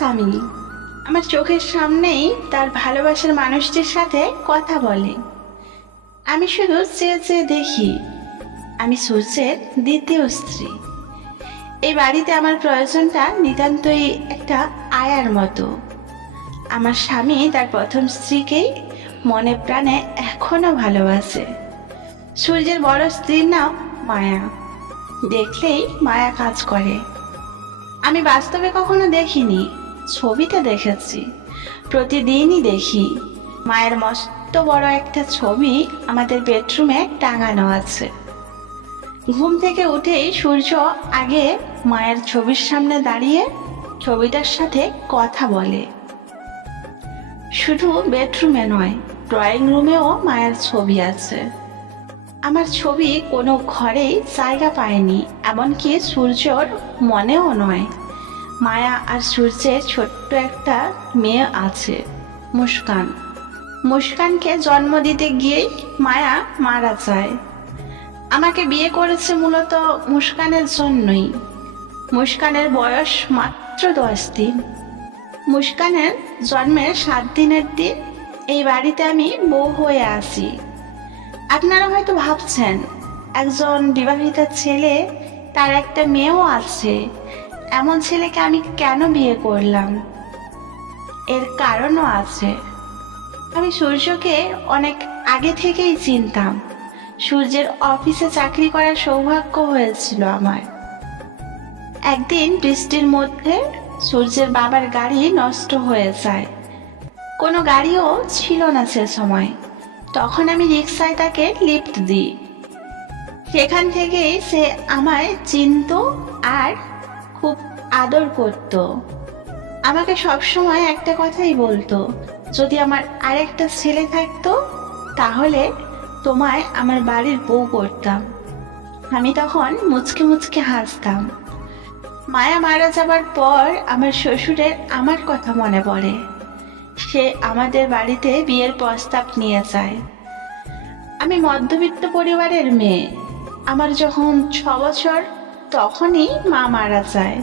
স্বামী আমার চোখের সামনেই তার ভালোবাসার মানুষটির সাথে কথা বলে। আমি শুধু চেয়ে চেয়ে দেখি আমি সূর্যের দ্বিতীয় স্ত্রী। এই বাড়িতে আমার প্রয়োজনটা নিতান্তই একটা আয়ার মতো। আমার স্বামী তার প্রথম স্ত্রীকেই মনে প্রাণে এখনো ভালোবাসে। সূর্যের বড় স্ত্রীর নাম মায়া। দেখলেই মায়া কাজ করে। আমি বাস্তবে কখনো দেখিনি, ছবিতে দেখেছি, প্রতিদিনই দেখি। মায়ের মস্ত বড় একটা ছবি আমাদের বেডরুমে টাঙানো আছে। ঘুম থেকে উঠেই সূর্য আগে মায়ের ছবির সামনে দাঁড়িয়ে ছবিটার সাথে কথা বলে। শুধু বেডরুমে নয়, ড্রয়িং রুমেও মায়ের ছবি আছে। আমার ছবি কোনো ঘরেই জায়গা পায়নি, এমনকি সূর্যর মনেও নয়। মায়া আর সূর্যের ছোট্ট একটা মেয়ে আছে, মুস্কান। মুস্কানকে জন্ম দিতে গিয়েই মায়া মারা যায়। আমাকে বিয়ে করেছে মূলত মুস্কানের জন্যই। মুস্কানের বয়স মাত্র 10 দিন। মুস্কানের জন্মের 7 দিনের দিন এই বাড়িতে আমি বউ হয়ে আসি। আপনারা হয়তো ভাবছেন, একজন বিবাহিত ছেলে, তার একটা মেয়েও আছে, এমন ছেলেকে আমি কেন বিয়ে করলাম? এর কারণও আছে। আমি সূর্যকে অনেক আগে থেকেই চিনতাম। সূর্যের অফিসে চাকরি করার সৌভাগ্য হয়েছিল আমার। একদিন বৃষ্টির মধ্যে সূর্যের বাবার গাড়ি নষ্ট হয়ে যায়। কোনো গাড়িও ছিল না সে সময়। তখন আমি রিক্সায় তাকে লিফট দিই। সেখান থেকেই সে আমায় চিনতো আর খুব আদর করত। আমাকে সবসময় একটা কথাই বলতো, যদি আমার আরেকটা ছেলে থাকতো তাহলে তোমায় আমার বাড়ির বউ করতাম। আমি তখন মুচকে মুচকে হাসতাম। মায়া মারা যাবার পর আমার শ্বশুরের আমার কথা মনে পড়ে। সে আমাদের বাড়িতে বিয়ের প্রস্তাব নিয়ে যায়। আমি মধ্যবিত্ত পরিবারের মেয়ে। আমার যখন 6 বছর তখনই মা মারা যায়।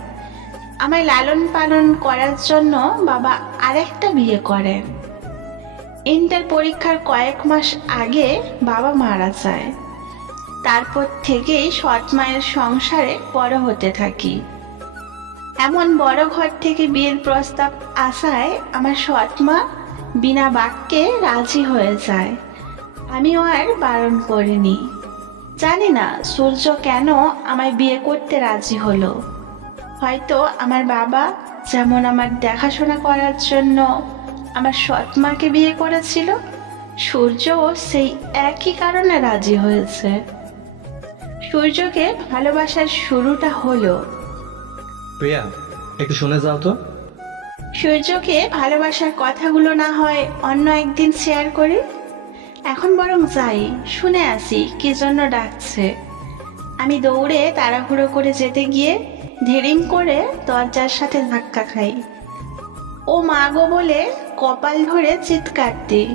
আমায় লালন পালন করার জন্য বাবা আরেকটা বিয়ে করেন। ইন্টার পরীক্ষার কয়েক মাস আগে বাবা মারা যায়। তারপর থেকেই সৎ মায়ের সংসারে বড় হতে থাকি। এমন বড় ঘর থেকে বিয়ের প্রস্তাব আসায় আমার সৎ মা বিনা বাক্যে রাজি হয়ে যায়। আমিও আর বারণ করিনি। জানি না সূর্য কেন আমায় বিয়ে করতে রাজি হলো। হয়তো আমার বাবা যেমন আমার দেখাশোনা করার জন্য আমার সৎ মাকে বিয়ে করেছিল, সূর্যও সেই একই কারণে রাজি হয়েছে। সূর্যকে ভালোবাসার শুরুটা হলো। প্রিয়া, একটু শুনে যাও তো। সূর্যকে ভালোবাসার কথাগুলো না হয় অন্য একদিন শেয়ার করি। এখন বরং যাই, শুনে আসি কি জন্য ডাকছে। আমি দৌড়ে তাড়াহুড়ো করে যেতে গিয়ে ধেড়িং করে দরজার সাথে ধাক্কা খাই। ও মা গো বলে কপাল ধরে চিৎকার দিই।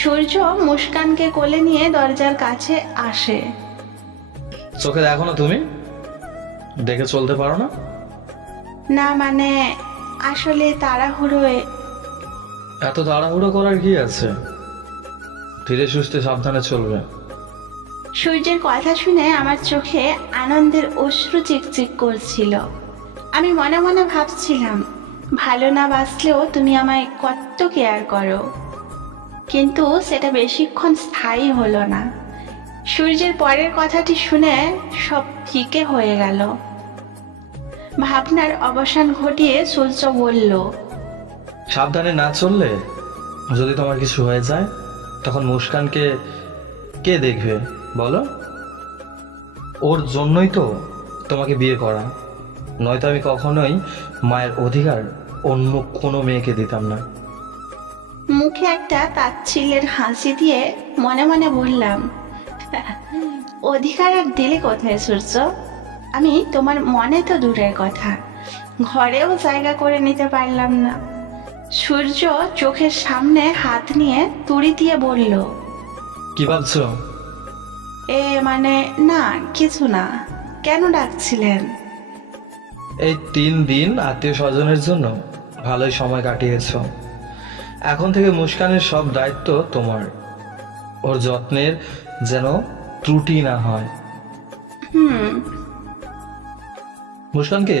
সূর্য মুস্কানকে কোলে নিয়ে দরজার কাছে আসে। চোখে দেখো না তুমি? দেখে চলতে পারো না? না মানে আসলে তাড়াহুড়োয়। এত তাড়াহুড়ো করার কি আছে? ধীরে সুস্থে সাবধানে চলবে। সূর্যের কথা শুনে আমার চোখে আনন্দের অশ্রু চিকচিক করছিল। আমি মনে মনে ভাবছিলাম, ভালো না বাসলেও তুমি আমায় কত কেয়ার করো। কিন্তু সেটা বেশিক্ষণ স্থায়ী হলো না। সূর্যের পরের কথাটি শুনে সব ফিকে হয়ে গেল। ভাবনার অবসান ঘটিয়ে সূর্য বলল, সাবধানে না চললে যদি তোমার কিছু হয়ে যায় তখন মুস্কানকে কে দেখবে বলো? ওর জন্যই তো তোমাকে বিয়ে করা, নয়তো আমি কখনোই মায়ের অধিকার অন্য কোনো মেয়েকে দিতাম না। মুখে একটা তাচ্ছিল্যের হাসি দিয়ে মনে মনে বললাম, অধিকার আর দিলে কোথায় সূর্য? আমি তোমার মনে তো দূরের কথা, ঘরেও জায়গা করে নিতে পারলাম না। সূর্য চোখের সামনে হাত নিয়ে তুড়ি দিয়ে বলল, কি ভাবছো? মানে না, কিছু না। কেন ডাকছিলেন? এই 3 দিন আত্মীয় স্বজনের জন্য ভালোই সময় কাটিয়েছো। এখন থেকে মুস্কানের সব দায়িত্ব তোমার। ওর যত্নের যেন ত্রুটি না হয়। হুম। মুস্কানকে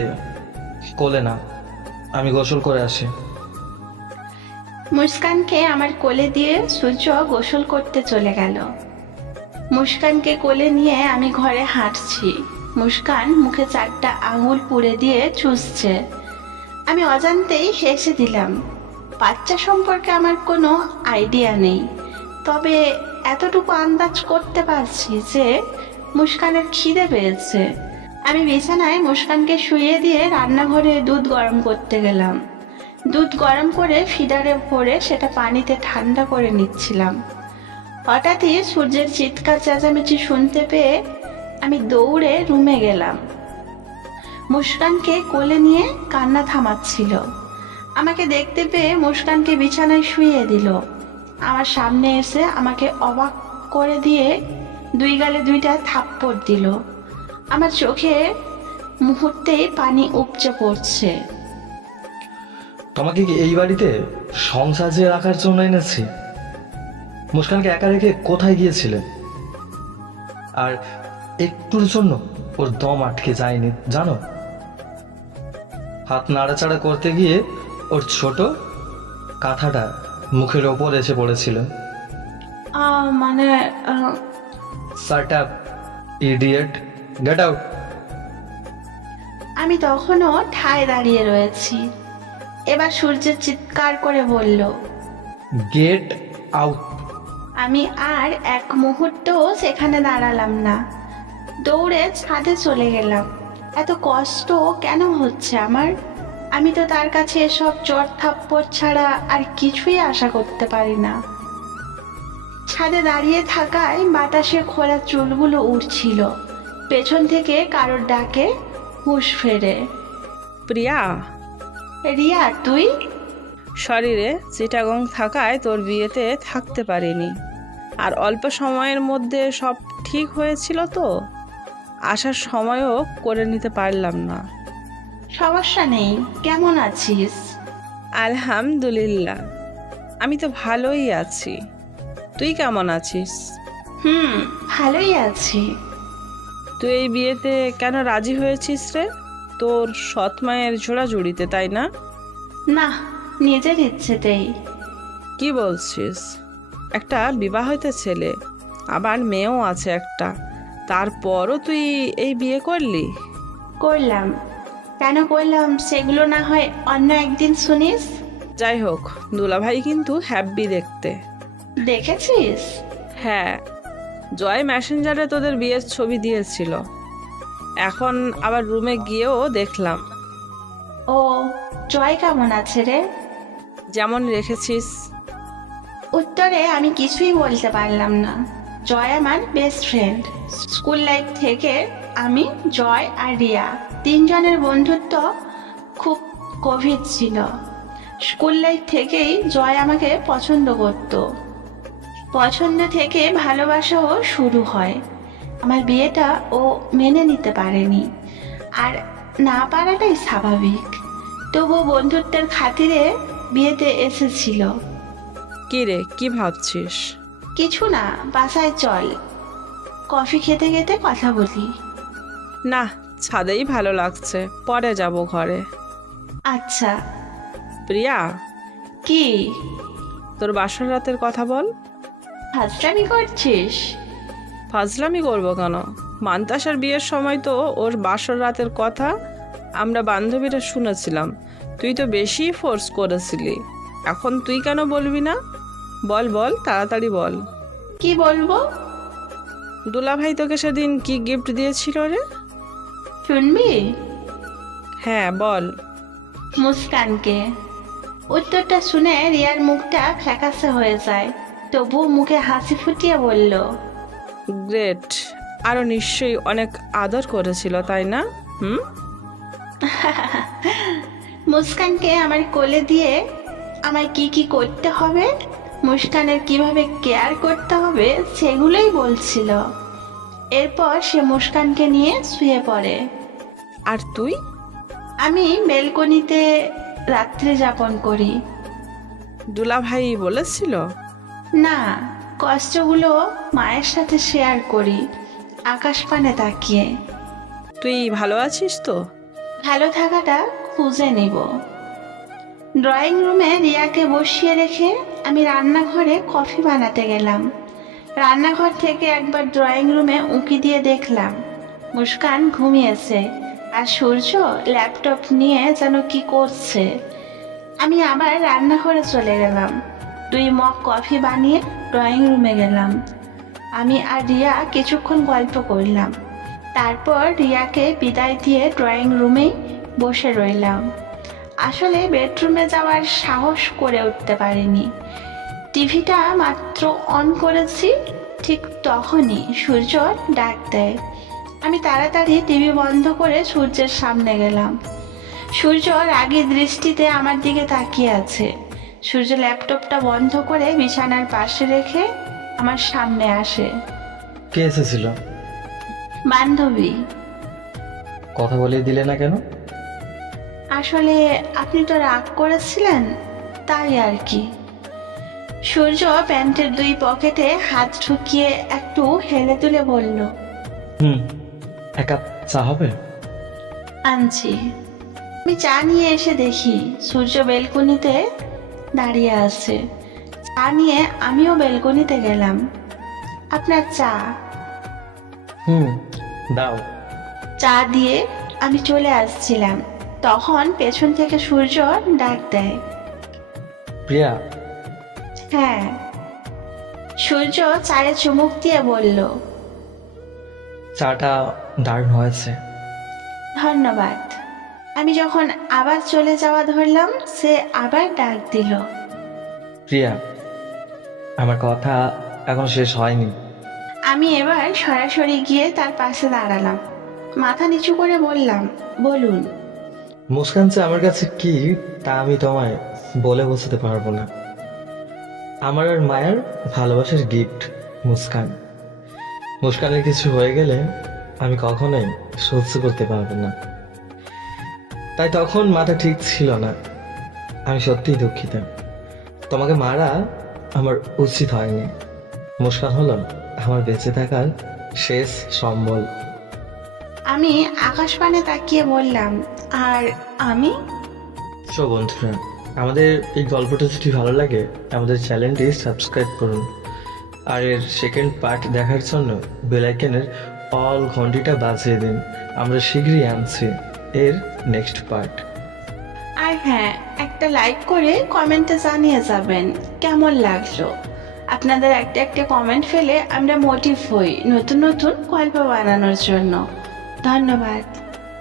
কোলে না, আমি গোসল করে আসি। মুস্কানকে আমার কোলে দিয়ে সূর্য গোসল করতে চলে গেল। মুস্কানকে কোলে নিয়ে আমি ঘরে হাঁটছি। মুস্কান মুখে 4টা আঙুল পুড়ে দিয়ে চুষছে। আমি অজান্তেই হেসে দিলাম। বাচ্চা সম্পর্কে আমার কোনো আইডিয়া নেই, তবে এতটুকু আন্দাজ করতে পারছি যে মুস্কানের খিদে পেয়েছে। আমি বিছানায় মুস্কানকে শুইয়ে দিয়ে রান্নাঘরে দুধ গরম করতে গেলাম। দুধ গরম করে ফিডারে ভরে সেটা পানিতে ঠান্ডা করে নিচ্ছিলাম। হঠাৎই সূর্যের চিৎকার চেঁচামেচি শুনতে পেয়ে আমি দৌড়ে রুমে গেলাম। মুস্কানকে কোলে নিয়ে কান্না থামাচ্ছিল। আমাকে দেখতে পেয়ে মুস্কানকে বিছানায় শুইয়ে দিল। আমার সামনে এসে আমাকে অবাক করে দিয়ে 2 গালে 2টা থাপ্পড় দিল। আমার চোখে মুহূর্তেই পানি উপচে পড়ছে। তোমাকে কি এই বাড়িতে সংসার রাখার জন্য এনেছি? মুস্কানকে একা রেখে কোথায় গিয়েছিলে? আর একটুর জন্য ওর দম আটকে যায়নি জানো? হাত নাড়াচাড়া করতে গিয়ে ওর ছোট কাঁথাটা মুখের ওপর এসে পড়েছিল। মানে shut up idiot, get out. আমি তখনও ঠায় দাঁড়িয়ে রয়েছি। এবার সূর্যের চিৎকার করে বলল, গেট আউট। আমি আর এক মুহূর্তও সেখানে দাঁড়ালাম না, দৌড়ে ছাদে চলে গেলাম। এত কষ্ট কেন হচ্ছে আমার? আমি তো তার কাছে এসব চড় থাপ্পড় ছাড়া আর কিছুই আশা করতে পারি না। ছাদে দাঁড়িয়ে থাকায় বাতাসে খোলা চুলগুলো উড়ছিল। পেছন থেকে কারোর ডাকে হুঁশ ফেরে। প্রিয়া, রিয়া, তুই? শরীরে চিটাগং থাকায় তোর বিয়েতে থাকতে পারিনি। আর অল্প সময়ের মধ্যে সব ঠিক হয়েছিল তো, আসার সময়ও করে নিতে পারলাম না। সমস্যা নেই, কেমন আছিস? আলহামদুলিল্লাহ, আমি তো ভালোই আছি। তুই কেমন আছিস? ভালোই আছি। তুই এই বিয়েতে কেন রাজি হয়েছিস রে? তোর সৎ মায়ের জোড়াজুড়িতে, তাই না? না, নিজের ইচ্ছেতেই। কি বলছিস? একটা বিবাহিত ছেলে, আবার মেয়েও আছে একটা, তারপরও তুই এই বিয়ে করলি? করলাম। কেন করলাম সেগুলো না হয় অন্য একদিন শুনিস। যাই হোক, দুলাভাই কিন্তু হ্যাপি দেখতে। দেখেছিস? হ্যাঁ, জয় মেসেঞ্জারে তোদের বিয়ের ছবি দিয়েছিল। এখন আবার রুমে গিয়েও দেখলাম। ও, জয় কেমন আছে রে? যেমন রেখেছিস। উত্তরে আমি কিছুই বলতে পারলাম না। জয় আমার বেস্ট ফ্রেন্ড। স্কুল লাইফ থেকে আমি, জয় আর রিয়া 3 জনের বন্ধুত্ব খুব গভীর ছিল। স্কুল লাইফ থেকেই জয় আমাকে পছন্দ করত। পছন্দ থেকে ভালোবাসাও শুরু হয়। আমার বিয়েটা ও মেনে নিতে পারেনি, আর না পারাটাই স্বাভাবিক। তবু বন্ধুত্বের খাতিরে বিয়েতে এসেছিল। কি রে, কি ভাবছিস? কিছু না, বাসায় চল, কফি খেতে খেতে কথা বলি। না, ছাদেই ভালো লাগছে, পরে যাব ঘরে। আচ্ছা। প্রিয়া, কি? তোর বাসর রাতের কথা বল। ফাজলামি করছিস? ফাজলামি করবো কেন? মান্তাসার বিয়ের সময় তো ওর বাসর রাতের কথা আমরা বান্ধবীরা শুনেছিলাম। তুই তো বেশি ফোর্স করেছিলি। এখন তুই কেন বলবি না? বল বল, তাড়াতাড়ি বল। কি বলবো? দুলাভাই তোকে সেদিন কি গিফট দিয়েছিল রে? শুনবি? হ্যাঁ, বল। মুস্কানকে। উত্তরটা শুনে রিয়ার মুখটা ফ্যাকাশে হয়ে যায়, তবু মুখে হাসি ফুটিয়ে বলল, গ্রেট। আরও নিশ্চয়ই অনেক আদর করেছিল, তাই না? মুস্কানকে আমার কোলে দিয়ে আমায় কি কি করতে হবে, মুস্কানের কিভাবে কেয়ার করতে হবে সেগুলোই বলছিল। এরপর সে মুস্কানকে নিয়ে শুয়ে পড়ে। আর তুই? আমি বেলকনিতে রাত্রি যাপন করি। দুলাভাই বলেছিল? না, কষ্টগুলো মায়ের সাথে শেয়ার করি আকাশপানে তাকিয়ে। তুই ভালো আছিস তো? ভালো থাকাটা খুঁজে নেব। ড্রয়িং রুমে রিয়াকে বসিয়ে রেখে আমি রান্নাঘরে কফি বানাতে গেলাম। রান্নাঘর থেকে একবার ড্রয়িং রুমে উঁকি দিয়ে দেখলাম মুস্কান ঘুমিয়েছে আর সূর্য ল্যাপটপ নিয়ে যেন কি করছে। আমি আবার রান্নাঘরে চলে গেলাম। 2 মগ কফি বানিয়ে ড্রয়িং রুমে গেলাম। আমি আর রিয়া কিছুক্ষণ গল্প করলাম। তারপর রিয়াকে বিদায় দিয়ে ড্রয়িং রুমেই বসে রইলাম। আসলে বেডরুমে যাওয়ার সাহস করে উঠতে পারিনি। টিভিটা মাত্র অন করেছি, ঠিক তখনই সূর্য ডাক দেয়। আমি তাড়াতাড়ি টিভি বন্ধ করে সূর্যের সামনে গেলাম। সূর্য রাগী দৃষ্টিতে আমার দিকে তাকিয়ে আছে। সূর্য ল্যাপটপটা বন্ধ করে বিছানার পাশে রেখে আমার সামনে আসে। কে এসেছিল? বান্ধবী। কথা বলিয়ে দিলে না কেন? আসলে আপনি তো রাগ করেছিলেন, তাই আর কি। সূর্য প্যান্টের 2 পকেটে হাত ঢুকিয়ে একটু হেলে তুলে বলল, এক কাপ চা হবে? আনছি। আমি চা নিয়ে এসে দেখি সূর্য বেলকনিতে দাঁড়িয়ে আছে। চা নিয়ে আমিও বেলকনিতে গেলাম। আপনার চা। দাও। চা দিয়ে আমি চলে আসছিলাম, তখন পেছন থেকে সূর্য ডাক দেয়। প্রিয়া। হ্যাঁ। সূর্য চায়ে চুমুক দিয়ে বলল, চাটা দারুণ হয়েছে। ধন্যবাদ। আমি যখন আবার চলে যাওয়া ধরলাম, সে আবার ডাক দিল। প্রিয়া, আমার কথা এখন শেষ হয়নি। আমি এবার সরাসরি গিয়ে তার পাশে দাঁড়ালাম। মাথা নিচু করে বললাম, বলুন। মুস্কান যে আমার কাছে কি তা আমি তোমায় বলে বোঝাতে পারবো না। আমার আর মায়ের ভালোবাসার গিফট মুস্কান। মুস্কানের কিছু হয়ে গেলে আমি কখনোই সহ্য করতে পারবো না। তাই তখন মাথা ঠিক ছিল না। আমি সত্যিই দুঃখিত। তোমাকে মারা আমার উচিত হয়নি। মুস্কান হলো আমার বেঁচে থাকার শেষ সম্বল। আমি আকাশপানে তাকিয়ে বললাম, আর আমি? সো বন্ধুরা, আমাদের এই গল্পটা যদি ভালো লাগে আমাদের চ্যানেলটি সাবস্ক্রাইব করুন। আর এর সেকেন্ড পার্ট দেখার জন্য বেল আইকনের অল ঘন্টিটা বাজিয়ে দিন। আমরা শীঘ্রই আনছি এর নেক্সট পার্ট। আর হ্যাঁ, একটা লাইক করে কমেন্টে জানিয়ে যাবেন কেমন লাগলো। আপনাদের একটা কমেন্ট ফেলে আমরা মোটিভ হই নতুন নতুন গল্প বানানোর জন্য। ধন্যবাদ।